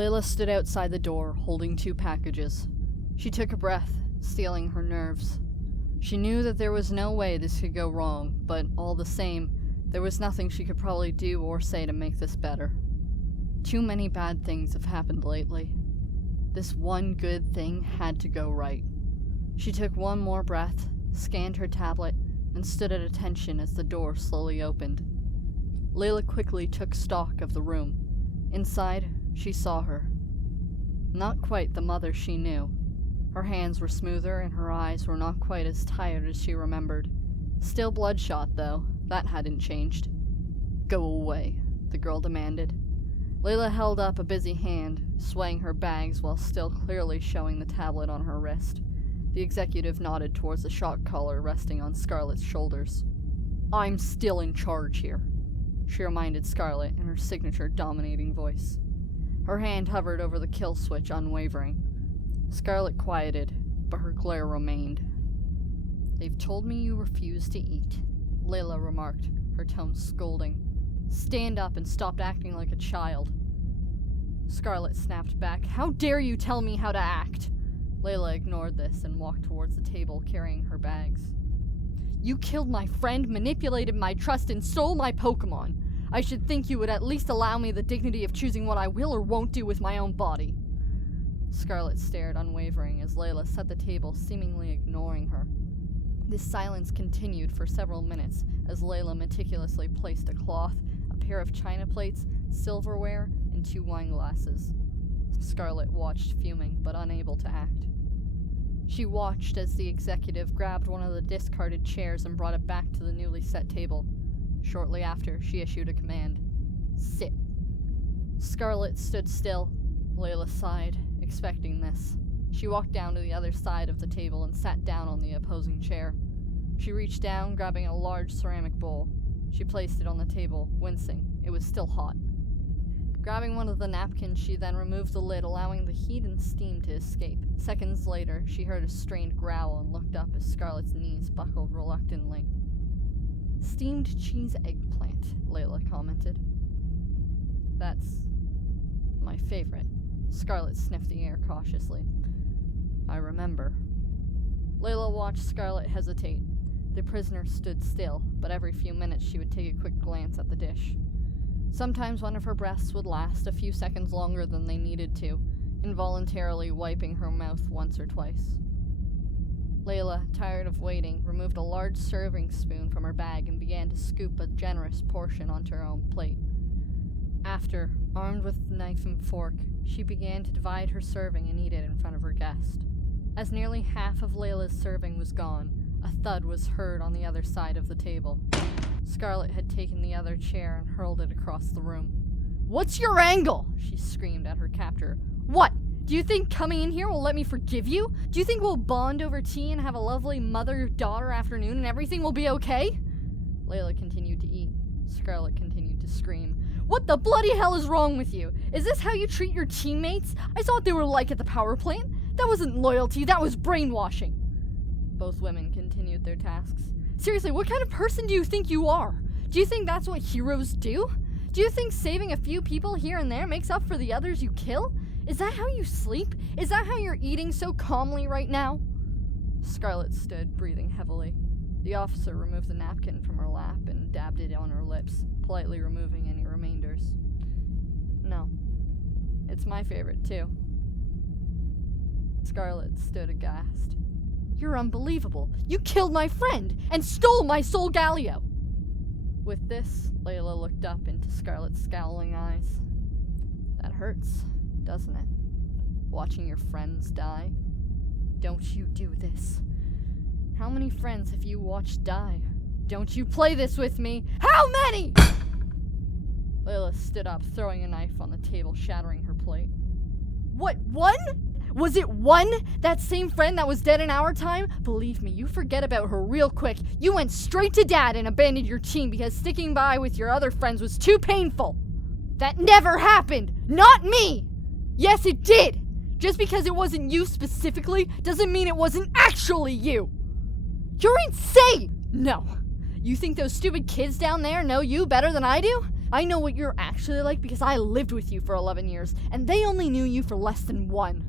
Layla stood outside the door, holding 2 packages. She took a breath, steeling her nerves. She knew that there was no way this could go wrong, but all the same, there was nothing she could probably do or say to make this better. Too many bad things have happened lately. This one good thing had to go right. She took one more breath, scanned her tablet, and stood at attention as the door slowly opened. Layla quickly took stock of the room. Inside, she saw her. Not quite the mother she knew. Her hands were smoother and her eyes were not quite as tired as she remembered. Still bloodshot, though. That hadn't changed. "Go away," the girl demanded. Layla held up a busy hand, swaying her bags while still clearly showing the tablet on her wrist. The executive nodded towards the shock collar resting on Scarlett's shoulders. "I'm still in charge here," she reminded Scarlett in her signature dominating voice. Her hand hovered over the kill switch, unwavering. Scarlett quieted, but her glare remained. "They've told me you refuse to eat," Layla remarked, her tone scolding. "Stand up and stop acting like a child." Scarlett snapped back. "How dare you tell me how to act?" Layla ignored this and walked towards the table carrying her bags. "You killed my friend, manipulated my trust, and stole my Pokemon. I should think you would at least allow me the dignity of choosing what I will or won't do with my own body." Scarlett stared unwavering as Layla set the table, seemingly ignoring her. This silence continued for several minutes as Layla meticulously placed a cloth, a pair of china plates, silverware, and 2 wine glasses. Scarlett watched, fuming, but unable to act. She watched as the executive grabbed one of the discarded chairs and brought it back to the newly set table. Shortly after, she issued a command. "Sit." Scarlett stood still. Layla sighed, expecting this. She walked down to the other side of the table and sat down on the opposing chair. She reached down, grabbing a large ceramic bowl. She placed it on the table, wincing. It was still hot. Grabbing one of the napkins, she then removed the lid, allowing the heat and steam to escape. Seconds later, she heard a strained growl and looked up as Scarlett's knees buckled reluctantly. "Steamed cheese eggplant," Layla commented. "That's my favorite." Scarlett sniffed the air cautiously. "I remember." Layla watched Scarlett hesitate. The prisoner stood still, but every few minutes she would take a quick glance at the dish. Sometimes one of her breaths would last a few seconds longer than they needed to, involuntarily wiping her mouth once or twice. Layla, tired of waiting, removed a large serving spoon from her bag and began to scoop a generous portion onto her own plate. After, armed with knife and fork, she began to divide her serving and eat it in front of her guest. As nearly half of Layla's serving was gone, a thud was heard on the other side of the table. Scarlett had taken the other chair and hurled it across the room. "What's your angle?" she screamed at her captor. "What? Do you think coming in here will let me forgive you? Do you think we'll bond over tea and have a lovely mother-daughter afternoon and everything will be okay?" Layla continued to eat. Scarlett continued to scream. "What the bloody hell is wrong with you? Is this how you treat your teammates? I saw what they were like at the power plant. That wasn't loyalty, that was brainwashing." Both women continued their tasks. "Seriously, what kind of person do you think you are? Do you think that's what heroes do? Do you think saving a few people here and there makes up for the others you kill? Is that how you sleep? Is that how you're eating so calmly right now?" Scarlett stood, breathing heavily. The officer removed the napkin from her lap and dabbed it on her lips, politely removing any remainders. "No, it's my favorite too." Scarlett stood aghast. "You're unbelievable. You killed my friend and stole my Soul Galio." With this, Layla looked up into Scarlett's scowling eyes. "That hurts, doesn't it? Watching your friends die? Don't you do this. How many friends have you watched die? Don't you play this with me. How many?" Layla stood up, throwing a knife on the table, shattering her plate. "What, one? Was it one? That same friend that was dead in our time? Believe me, you forget about her real quick. You went straight to Dad and abandoned your team because sticking by with your other friends was too painful. That never happened! Not me! Yes, it did! Just because it wasn't you specifically doesn't mean it wasn't actually you! You're insane! No. You think those stupid kids down there know you better than I do? I know what you're actually like because I lived with you for 11 years, and they only knew you for less than 1.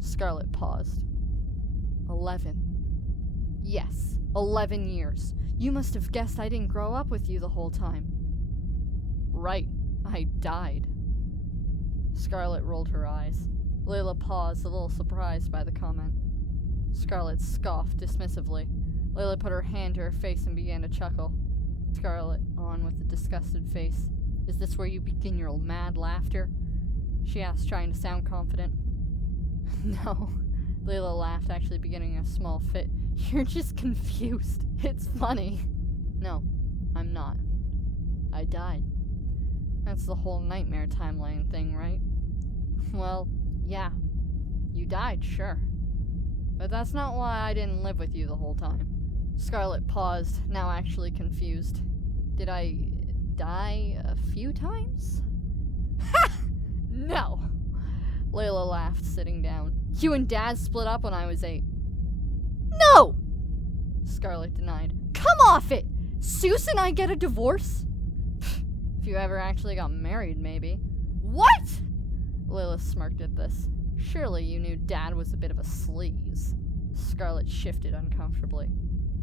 Scarlet paused. 11. Yes, 11 years. You must have guessed I didn't grow up with you the whole time. Right, I died. Scarlet rolled her eyes. Layla paused, a little surprised by the comment. Scarlet scoffed dismissively. Layla put her hand to her face and began to chuckle. Scarlet on with a disgusted face. Is this where you begin your mad laughter? She asked, trying to sound confident. No. Layla laughed, actually beginning a small fit. You're just confused. It's funny. No, I'm not. I died. That's the whole nightmare timeline thing, right? Well, yeah. You died, sure. But that's not why I didn't live with you the whole time. Scarlet paused, now actually confused. Did I die a few times? Ha! No! Layla laughed, sitting down. You and Dad split up when I was 8. No! Scarlet denied. Come off it! Seuss and I get a divorce? If you ever actually got married, maybe. What? Layla smirked at this. Surely you knew Dad was a bit of a sleaze. Scarlet shifted uncomfortably.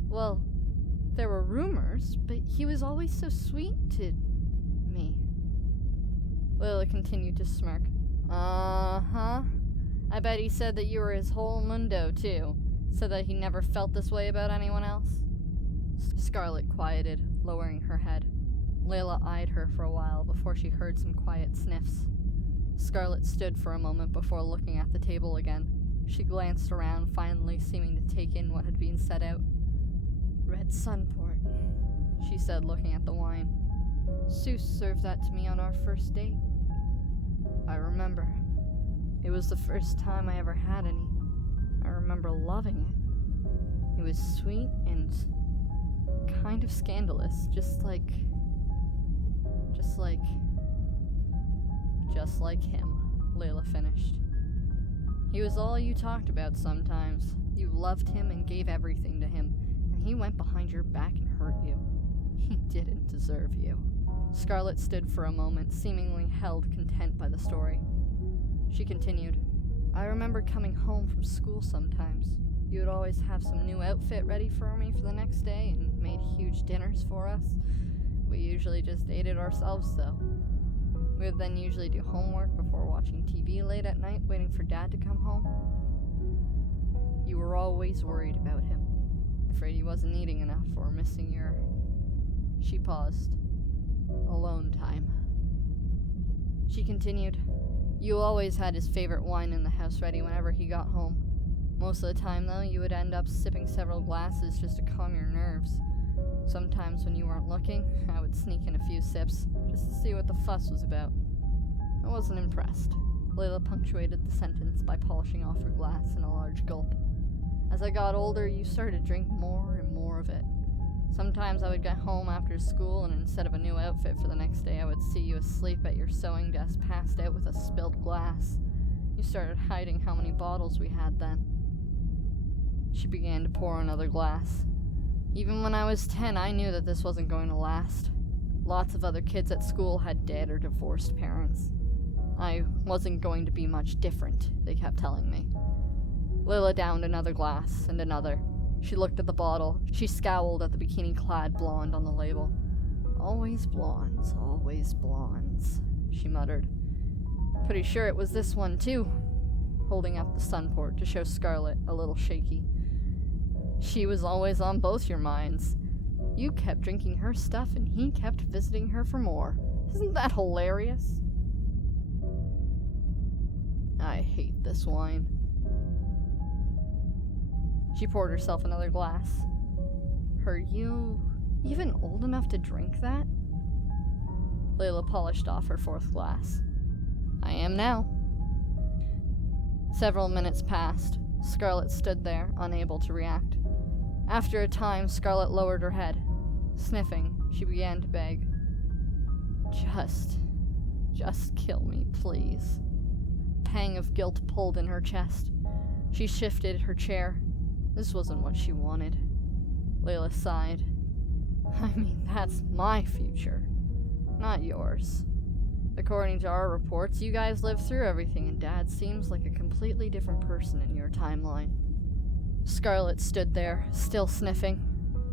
Well, there were rumors, but he was always so sweet to me. Layla continued to smirk. Uh-huh. I bet he said that you were his whole mundo, too. Said that he never felt this way about anyone else. Scarlet quieted, lowering her head. Layla eyed her for a while before she heard some quiet sniffs. Scarlet stood for a moment before looking at the table again. She glanced around, finally seeming to take in what had been set out. Red Sunport, she said, looking at the wine. Seuss served that to me on our first date. I remember. It was the first time I ever had any. I remember loving it. It was sweet and kind of scandalous, just like him, Layla finished. He was all you talked about sometimes. You loved him and gave everything to him, and he went behind your back and hurt you. He didn't deserve you. Scarlet stood for a moment, seemingly held content by the story. She continued, I remember coming home from school sometimes. You would always have some new outfit ready for me for the next day and made huge dinners for us. We usually just ate it ourselves, though. We would then usually do homework before watching TV late at night, waiting for Dad to come home. You were always worried about him, afraid he wasn't eating enough or missing your... She paused. Alone time. She continued, you always had his favorite wine in the house ready whenever he got home. Most of the time, though, you would end up sipping several glasses just to calm your nerves. Sometimes when you weren't looking, I would sneak in a few sips, just to see what the fuss was about. I wasn't impressed. Layla punctuated the sentence by polishing off her glass in a large gulp. As I got older, you started to drink more and more of it. Sometimes I would get home after school, and instead of a new outfit for the next day, I would see you asleep at your sewing desk, passed out with a spilled glass. You started hiding how many bottles we had then. She began to pour another glass. Even when I was 10, I knew that this wasn't going to last. Lots of other kids at school had dead or divorced parents. I wasn't going to be much different, they kept telling me. Layla downed another glass, and another. She looked at the bottle. She scowled at the bikini-clad blonde on the label. Always blondes, she muttered. Pretty sure it was this one, too. Holding up the Sunport to show Scarlet, a little shaky. She was always on both your minds. You kept drinking her stuff, and he kept visiting her for more. Isn't that hilarious? I hate this wine. She poured herself another glass. Are you even old enough to drink that? Layla polished off her fourth glass. I am now. Several minutes passed. Scarlet stood there, unable to react. After a time, Scarlet lowered her head. Sniffing, she began to beg. Just kill me, please. A pang of guilt pulled in her chest. She shifted her chair. This wasn't what she wanted. Layla sighed. I mean, that's my future. not yours. According to our reports, you guys lived through everything, and Dad seems like a completely different person in your timeline. Scarlet stood there, still sniffing.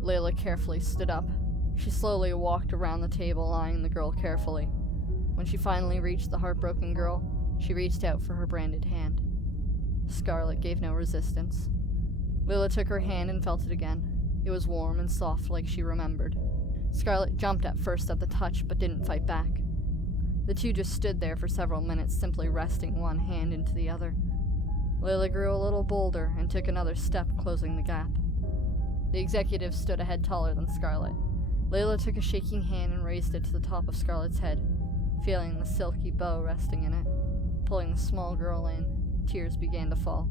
Layla carefully stood up. She slowly walked around the table, eyeing the girl carefully. When she finally reached the heartbroken girl, she reached out for her branded hand. Scarlet gave no resistance. Layla took her hand and felt it again. It was warm and soft like she remembered. Scarlet jumped at first at the touch, but didn't fight back. The two just stood there for several minutes, simply resting one hand into the other. Layla grew a little bolder and took another step, closing the gap. The executive stood a head taller than Scarlet. Layla took a shaking hand and raised it to the top of Scarlet's head, feeling the silky bow resting in it. Pulling the small girl in, tears began to fall.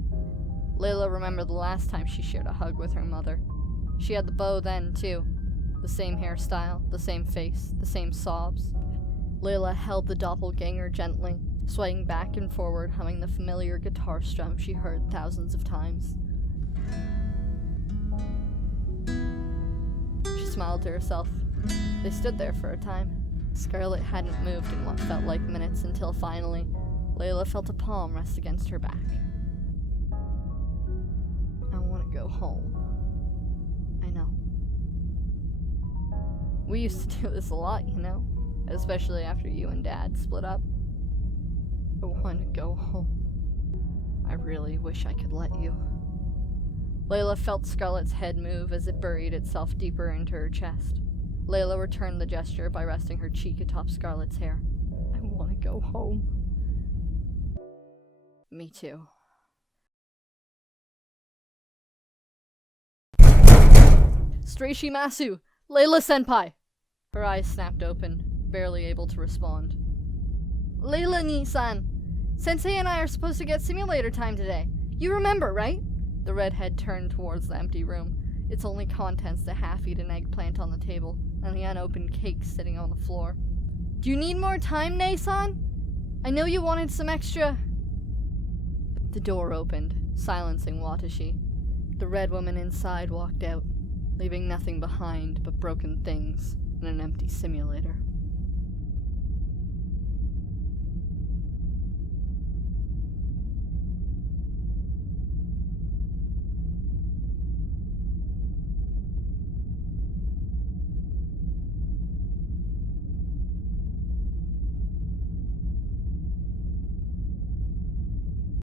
Layla remembered the last time she shared a hug with her mother. She had the bow then, too. The same hairstyle, the same face, the same sobs. Layla held the doppelganger gently, swaying back and forward, humming the familiar guitar strum she heard thousands of times. She smiled to herself. They stood there for a time. Scarlet hadn't moved in what felt like minutes until finally, Layla felt a palm rest against her back. I want to go home. I know. We used to do this a lot, you know? Especially after you and Dad split up. I want to go home. I really wish I could let you. Layla felt Scarlet's head move as it buried itself deeper into her chest. Layla returned the gesture by resting her cheek atop Scarlet's hair. I want to go home. Me too. Straishi Masu! Layla Senpai! Her eyes snapped open, barely able to respond. Layla Ni-san! Sensei and I are supposed to get simulator time today. You remember, right? The redhead turned towards the empty room, its only contents the half-eaten eggplant on the table and the unopened cake sitting on the floor. Do you need more time, Nei-san? I know you wanted some extra... The door opened, silencing Watashi. The red woman inside walked out, leaving nothing behind but broken things and an empty simulator.